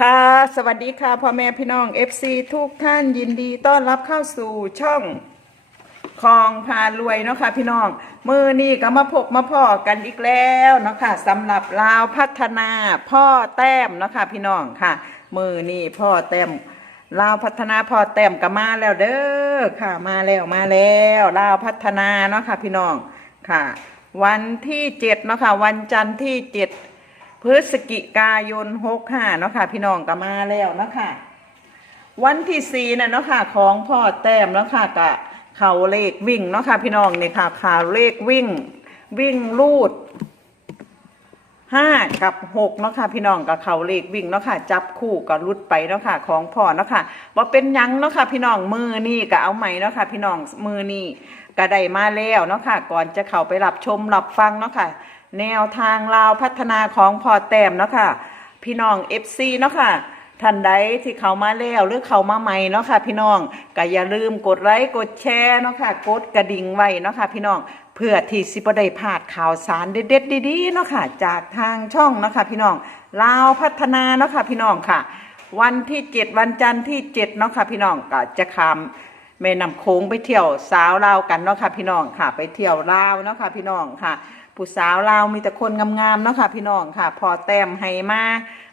ค่ะ สวัสดีค่ะพ่อแม่พี่น้อง FC ทุกท่านยินดีต้อนรับเข้าสู่ช่องคลองพารวยเนาะค่ะพี่น้องมือนี่ก็มาพบมาพ่อกันอีกแล้วเนาะค่ะสำหรับลาวพัฒนาพ่อแต้มเนาะค่ะพี่น้องค่ะ มือนี่พ่อแต้มลาวพัฒนาพ่อแต้มก็มาแล้วเด้อค่ะมาแล้วมาแล้วลาวพัฒนาเนาะค่ะพี่น้องค่ะ วันที่เจ็ดเนาะค่ะวันจันทร์ที่เจ็ด พฤศจิกายนหกห้าเนาะค่ะ พี่น้องก็มาแล้วเนาะค่ะ วันที่สี่นะเนาะค่ะ ของพ่อแต้มเนาะค่ะกะเข่าเลขวิ่งเนาะค่ะ พี่น้องเนี่ยค่ะข่าวเลขวิ่ง วิ่งลูดห้ากับหกเนาะค่ะพี่น้องกับเขาเลขวิ่งเนาะค่ะ จับคู่กับรุดไปเนาะค่ะ ของพ่อเนาะค่ะว่าเป็นยังเนาะค่ะ พี่น้องมือนี่ก็เอาใหม่เนาะค่ะ พี่น้องมือนี่ก็ได้มาแล้วเนาะค่ะ ก่อนจะเข้าไปรับชมรับฟังเนาะค่ะ แนวทางลาวพัฒนาของพอแต้มเนาะค่ะ พี่น้อง FC เนาะค่ะท่านใดที่เขามาแล้วหรือเขามาใหม่เนาะค่ะ พี่น้องก็อย่าลืมกดไลค์กดแชร์เนาะค่ะ กดกระดิ่งไว้เนาะค่ะ พี่น้องเพื่อที่สิบได้พลาดข่าวสารเด็ดๆดีๆเนาะค่ะ จากทางช่องเนาะค่ะ พี่น้องลาวพัฒนาเนาะค่ะ พี่น้องค่ะ วันที่เจ็ดวันจันทร์ที่เจ็ดเนาะค่ะ พี่น้องก็จะขามแม่นำโค้งไปเที่ยวสาวลาวกันเนาะค่ะ พี่น้องค่ะ ไปเที่ยวลาวเนาะค่ะ พี่น้องค่ะ ผู้สาวลามีแต่คนงามๆเนาะค่ะ พี่น้องค่ะ พอแต้มให้มา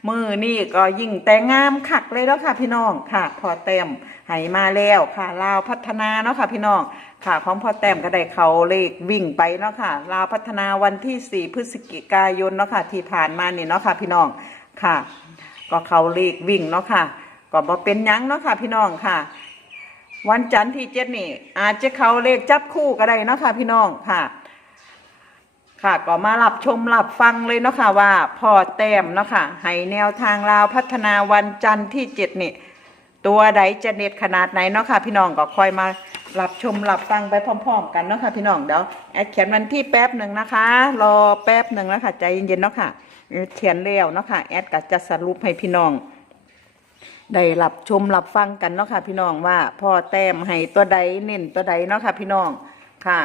มือนี่ก็ยิ่งแต่งามคักเลยเนาะค่ะ พี่น้องค่ะ พอแต้มให้มาแล้วค่ะลาวพัฒนาเนาะค่ะ พี่น้องค่ะของพอแต้มก็ได้เขาเลขวิ่งไปเนาะค่ะลาวพัฒนาวันที่ 4 พฤศจิกายนเนาะค่ะ ที่ผ่านมานี่เนาะค่ะพี่น้องค่ะ ก็เขาเลขวิ่งเนาะค่ะก็บ่เป็นยังเนาะค่ะ พี่น้องค่ะ วันจันทร์ที่เจ็ดนี่ อาจจะเขาเลขจับคู่ก็ได้เนาะค่ะ พี่น้องค่ะ ค่ะก็มารับชมรับฟังเลยเนาะค่ะว่าพ่อแต้มเนาะค่ะให้แนวทางลาวพัฒนาวันจันทร์ที่เจ็ดนี่ตัวใดจะเด็ดขนาดไหนเนาะค่ะพี่น้องก็คอยมารับชมรับฟังไปพร้อม ๆ กันเนาะค่ะพี่น้องเดี๋ยวแอดเขียนวันที่แป๊บหนึ่งนะคะ รอแป๊บหนึ่งแล้วค่ะใจเย็นๆเนาะค่ะเขียนแล้วเนาะค่ะแอดก็จะสรุปให้พี่น้องได้รับชมรับฟังกันเนาะค่ะพี่น้องว่าพ่อแต้มให้ตัวใดเน้นตัวใดเนาะค่ะพี่น้องค่ะ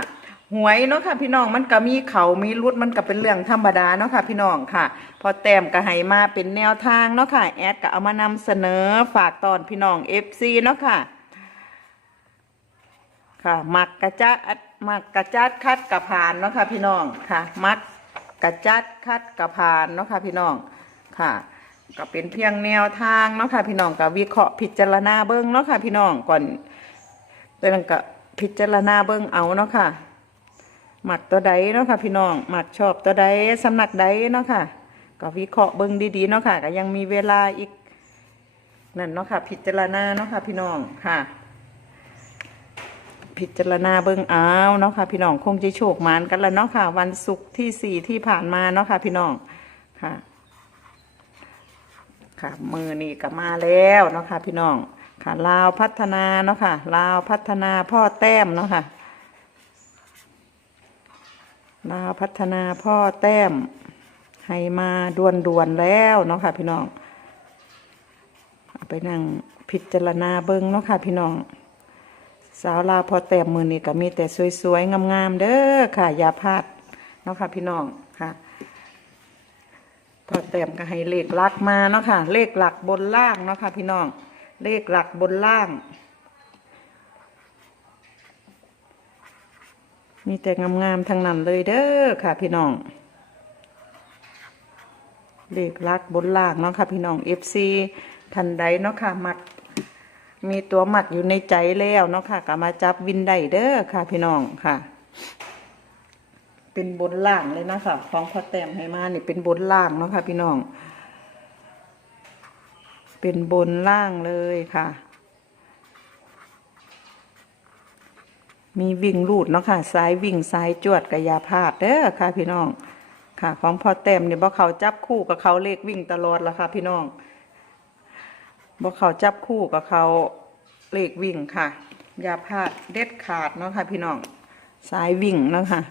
หวยเนาะค่ะพี่น้องมันก็มีเขามีรุดมันก็เป็นเรื่องธรรมดาเนาะค่ะพี่น้องค่ะ พอแต้มก็ให้มาเป็นแนวทางเนาะค่ะแอดก็เอามานำเสนอฝากตอนพี่น้อง FC เนาะค่ะ ค่ะ มักกระจัดมักกระจัดคัดกระพานเนาะค่ะพี่น้องค่ะ มักกระจัดคัดกระพานเนาะค่ะพี่น้องค่ะก็เป็นเพียงแนวทางเนาะค่ะพี่น้องก็วิเคราะห์พิจารณาเบิ้งเนาะค่ะพี่น้องก่อนดังนั้นก็พิจารณาเบิ้งเอาเนาะค่ะ หมักตัวใดเนาะค่ะพี่น้องหมักชอบตัวใดสำนักใดเนาะค่ะ ก็วิเคราะห์เบิ้งดีๆเนาะค่ะ ก็ยังมีเวลาอีกนั่นเนาะค่ะ พิจารณาเนาะค่ะ พี่น้องค่ะ พิจารณาเบิ่งเอาวเนาะค่ะ พี่น้องคงจะโชคมานกันล้วเนาะค่ะ วันศุกร์ที่สี่ที่ผ่านมาเนาะค่ะ พี่น้องค่ะ ค่ะมือนี่ก็มาแล้วเนาะค่ะ พี่น้องค่ะลาวพัฒนาเนาะค่ะลาวพัฒนาพ่อแต้มเนาะค่ะ ลาวพัฒนาพ่อแต้มให้มาด่วนๆแล้วเนาะค่ะ พี่น้องเอาไปนั่งพิจารณาเบิ่งเนาะค่ะ พี่น้อง สาวลาวพอแต้มมือนี่ก็มีแต่สวยๆงามๆเด้อค่ะ อย่าพลาดเนาะค่ะ พี่น้องค่ะพอแต้มก็ให้เลขหลักมาเนาะค่ะ เลขหลักบนล่างเนาะค่ะ พี่น้อง เลขหลักบนล่าง มีแต่งามๆทั้งนั้นเลยเด้อค่ะ พี่น้องเลขลักบนล่างเนาะค่ะ พี่น้อง FC ทันใดเนาะค่ะ มัก มีตัวหมักอยู่ในใจแล้วเนาะค่ะก็มาจับวินได้เด้อค่ะ พี่น้องค่ะ เป็นบนล่างเลยนะคะของพอแต้มให้มานี่เป็นบนล่างเนาะค่ะ พี่น้อง เป็นบนล่างเลยค่ะ มีวิ่งลูดเนาะค่ะซ้ายวิ่งซ้ายจวดกับยาพาดเด้อค่ะพี่น้องค่ะ ของพอแต้มเนี่ยบ่เขาจับคู่กับเขาเลขวิ่งตลอดละค่ะ พี่น้องบ่เขาจับคู่กับเขาเลขวิ่งค่ะอย่าพลาดเด็ดขาดเนาะค่ะ พี่น้องสายวิ่งเนาะค่ะ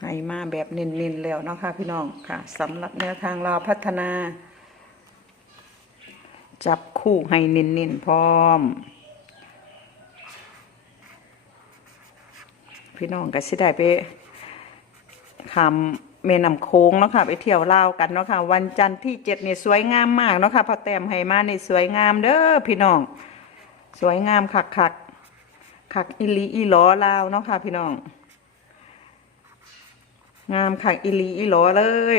ให้มาแบบเน้นๆแล้วเนาะค่ะ พี่น้องค่ะสำหรับแนวทางเราพัฒนา จับคู่ให้เน้นๆพร้อม พี่น้องก็สิได้ไปคำเมนำโค้งเนาะค่ะ ไปเที่ยวเล่ากันเนาะค่ะ วันจันทร์ที่เจ็ดนี่สวยงามมากเนาะค่ะพอแต้มให้มานี่สวยงามเด้อพี่น้อง สวยงามคักคักคักอิลีอีหลอลาวเนาะค่ะ พี่น้อง งามคักอิลีอีหลอเลย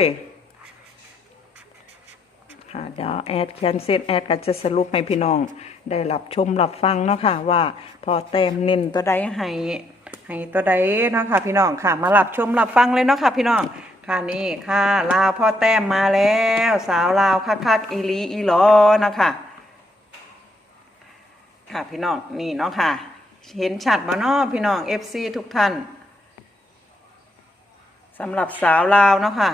ค่ะเดี๋ยวแอดแคนเซนแอดก็จะสรุปให้พี่น้อง ได้รับชมรับฟังเนาะค่ะว่าพอแต้มเน้นตัวใดให้ให้ตัวใดเนาะค่ะพี่น้องค่ะ มารับชมรับฟังเลยเนาะค่ะพี่น้องค่ะนี่ค่ะลาวพ่อแต้มมาแล้ว สาวลาวคักคักๆอีลีอีลอนะคะค่ะพี่น้องนี่เนาะค่ะ เห็นชัดบ่เนาะพี่น้อง FC ทุกท่านสำหรับสาวลาวเนาะค่ะ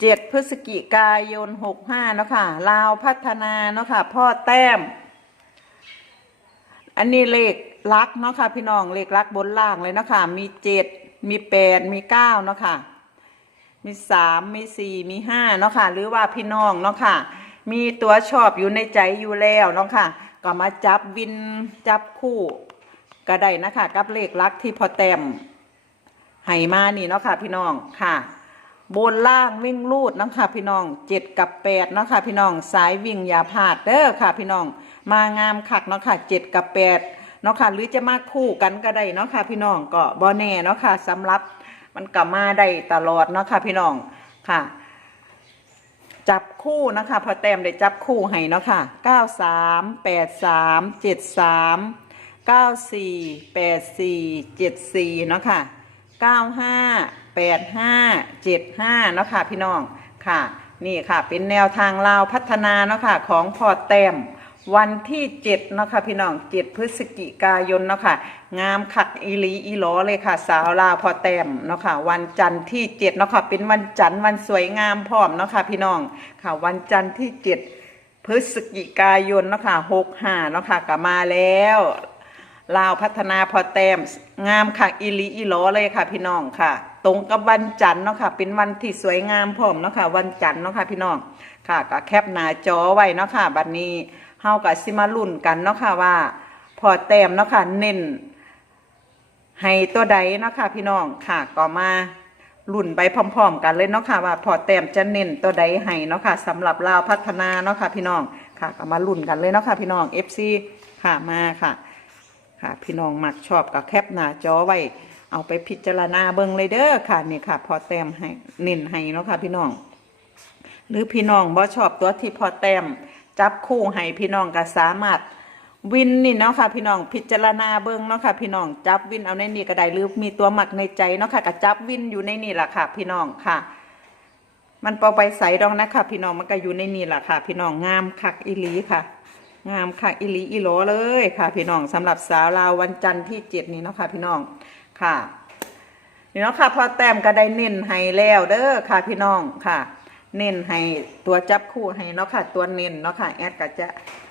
เจ็ดพฤศจิกายนหกห้าเนาะค่ะลาวพัฒนาเนาะค่ะ พ่อแต้ม อันนี้เลขลักเนาะค่ะ พี่น้องเลขลักบนล่างเลยเนาะค่ะ มีเจ็ดมีแปดมีเก้าเนาะค่ะ มีสามมีสี่มีห้าเนาะค่ะ หรือว่าพี่น้องเนาะค่ะ มีตัวชอบอยู่ในใจอยู่แล้วเนาะค่ะ ก็มาจับวินจับคู่ก็ได้นะคะ กับเลขลักที่พอแต้มให้มานี่เนาะค่ะ พี่น้องค่ะ บนล่างวิ่งลูดนะค่ะพี่น้องเจ็ดกับแปดนะค่ะพี่น้องสายวิ่งอย่าพลาดเด้อค่ะพี่น้อง มางามคักเนาะค่ะเจ็ดกับแปดเนาะค่ะหรือจะมาคู่กันก็ได้เนาะค่ะพี่น้องก็บอแน่เนาะค่ะสำหรับมันก็มาได้ตลอดเนาะค่ะพี่น้องค่ะ จับคู่นะคะ พอแต้มได้จับคู่ให้เนาะค่ะเก้าสามแปดสามเจ็ดสามเก้าสี่แปดสี่เจ็ดสี่เนาะค่ะเก้าห้า แปดห้าเจ็ดห้าเนาะค่ะพี่น้องค่ะนี่ค่ะเป็นแนวทางลาวพัฒนาเนาะค่ะของพอแต้มวันที่เจ็ดเนาะค่ะพี่น้องเจ็ดพฤศจิกายนเนาะค่ะงามคักอีลีอีหลอเลยค่ะ สาวลาวพอแต้มเนาะค่ะวันจันทร์ที่เจ็ดเนาะค่ะเป็นวันจันทร์วันสวยงามพร้อมเนาะค่ะพี่น้องค่ะ วันจันทร์ที่เจ็ดพฤศจิกายนเนาะค่ะหกห้าเนาะค่ะกลับมาแล้วลาวพัฒนาพอแต้มงามค่ะอีลีอีหลอเลยค่ะพี่น้องค่ะ ตรงกับวันจันทร์เนาะค่ะ เป็นวันที่สวยงามพร้อมเนาะค่ะ วันจันทร์เนาะค่ะพี่น้องค่ะก็แคปหน้าจอไว้เนาะค่ะบัดนี้เฮากับสิมาลุ้นกันเนาะค่ะว่า พอแต้มเนาะค่ะเน้นให้ตัวใดเนาะค่ะพี่น้องค่ะก็มาลุ่นไปพร้อม ๆ กันเลยเนาะค่ะว่าพอแต้มจะเน้นตัวใดให้เนาะค่ะสำหรับลาวพัฒนาเนาะค่ะพี่น้องค่ะก็มาลุ่นกันเลยเนาะค่ะพี่น้อง FC ค่ะมาค่ะ ค่ะพี่น้องมักชอบกับแคปหน้าจอไว้ เอาไปพิจารณาเบิ่งเลยเด้อค่ะนี่ค่ะ พอแต้มให้เน้นให้เนาะค่ะ พี่น้อง หรือพี่น้องบ่ชอบตัวที่พอแต้ม จับคู่ให้พี่น้องก็สามารถวินนี่เนาะค่ะพี่น้องพิจารณาเบิ่งเนาะค่ะพี่น้องจับวินเอาในนี่ก็ได้หรือมีตัวหมักในใจเนาะค่ะก็จับวินอยู่ในนี่แหละค่ะ พี่น้องค่ะ มันเปอไปใสดองนะคะพี่น้องมันก็อยู่ในนี่แหละค่ะ พี่น้องงามคักอีหลีค่ะ งามคักอีหลีอีโลเลยค่ะ พี่น้องสำหรับสาวลาววันจันทร์ที่เจ็ดนี้เนาะค่ะพี่น้อง ค่ะนี่เนาะค่ะ พอแต้มก็ได้เน้นให้แล้วเด้อค่ะพี่น้องค่ะ เน้นให้ตัวจับคู่ให้เนาะค่ะ ตัวเน้นเนาะค่ะแอดก็จะ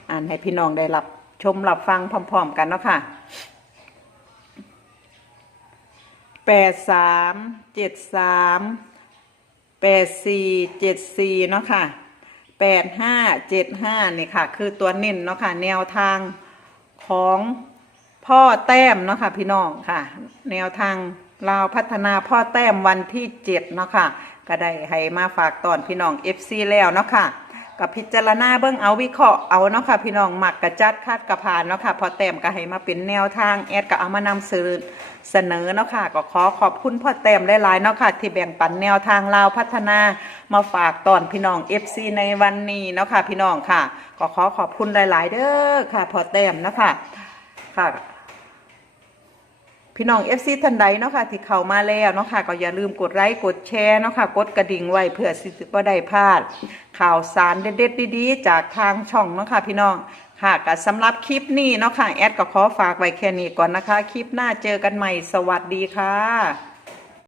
อ่านให้พี่น้องได้รับชมรับฟังพร้อม ๆ กันเนาะค่ะแปดสามเจ็ดสามแปดสี่เจ็ดสี่เนาะค่ะแปดห้าเจ็ดห้านี่ค่ะ คือตัวเน้นเนาะค่ะ แนวทางของ พ่อแต้มเนาะค่ะพี่น้องค่ะ แนวทางลาวพัฒนาพ่อแต้มวันที่เจ็ดเนาะค่ะก็ได้ให้มาฝากตอนพี่น้อง FC แล้วเนาะค่ะกับพิจารณาเบิ้องเอาวิเคราะห์เอาเนาะค่ะพี่น้องหมักกระจัดคาดกระพานเนาะค่ะพอแต้มก็ให้มาเป็นแนวทางแอดก็เอามานำสื่อเสนอเนาะค่ะก็ขอขอบคุณพ่อแต้มหลายๆเนาะค่ะที่แบ่งปันแนวทางลาวพัฒนามาฝากตอนพี่น้อง FC ในวันนี้เนาะค่ะพี่น้องค่ะ ก็ขอขอบคุณหลาย ๆ เด้อค่ะพ่อแต้มเนาะค่ะค่ะ พี่น้อง FC ท่านใดเนาะค่ะที่เข้ามาแล้วเนาะค่ะก็อย่าลืมกดไลค์กดแชร์เนาะค่ะกดกระดิ่งไว้เพื่อสิบ่ได้พลาด ข่าวสารเด็ดๆดีๆ จากทางช่องเนาะค่ะพี่น้องค่ะก็สำหรับคลิปนี้เนาะค่ะแอดก็ขอฝากไว้แค่นี้ก่อนนะคะ คลิปหน้าเจอกันใหม่สวัสดีค่ะ